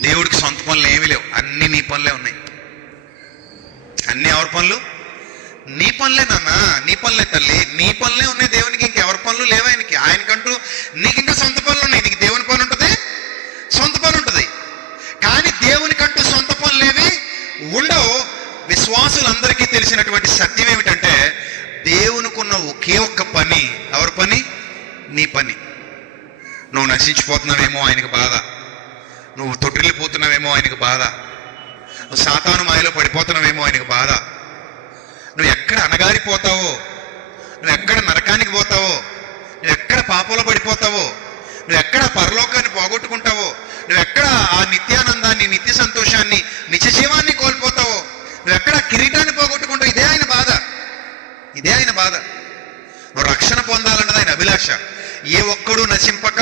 దేవుడికి సొంత పనులు ఏమీ లేవు. అన్ని నీ పనులే ఉన్నాయి. అన్ని ఎవరి పనులు? నీ పనులే నాన్న నీ పనులే తల్లి. నీ పనులే ఉన్నాయి దేవునికి ఇంకెవరి పనులు లేవు ఆయనకి. ఆయనకంటూ నీకు ఇంకా సొంత పనులు ఉన్నాయి. నీకు దేవుని పని ఉంటుంది? సొంత పని ఉంటుంది. కానీ దేవునికంటూ సొంత పనులు ఏవి ఉండవు. విశ్వాసులందరికీ తెలిసినటువంటి సత్యం ఏమిటంటే దేవునికున్న ఒకే ఒక్క పని. ఎవరి పని? నీ పని. నువ్వు నశించిపోతున్నావేమో ఆయనకు బాధ. నువ్వు తొట్టిల్లిపోతున్నావేమో ఆయనకు బాధ. నువ్వు సాతాను మాయలో పడిపోతున్నావేమో ఆయనకు బాధ. నువ్వు ఎక్కడ అణగారిపోతావో నువ్వు ఎక్కడ నరకానికి పోతావో నువ్వు ఎక్కడ పాపంలో పడిపోతావో నువ్వు ఎక్కడ పరలోకాన్ని పోగొట్టుకుంటావో నువ్వు ఎక్కడ ఆ నిత్యానందాన్ని నిత్య సంతోషాన్ని నిత్య జీవాన్ని కోల్పోతావో నువ్వు ఎక్కడ కిరీటాన్ని పోగొట్టుకుంటావు ఇదే ఆయన బాధ. ఇదే ఆయన బాధ. నువ్వు రక్షణ పొందాలన్నది ఆయన అభిలాష. ఏ ఒక్కడు నశింపక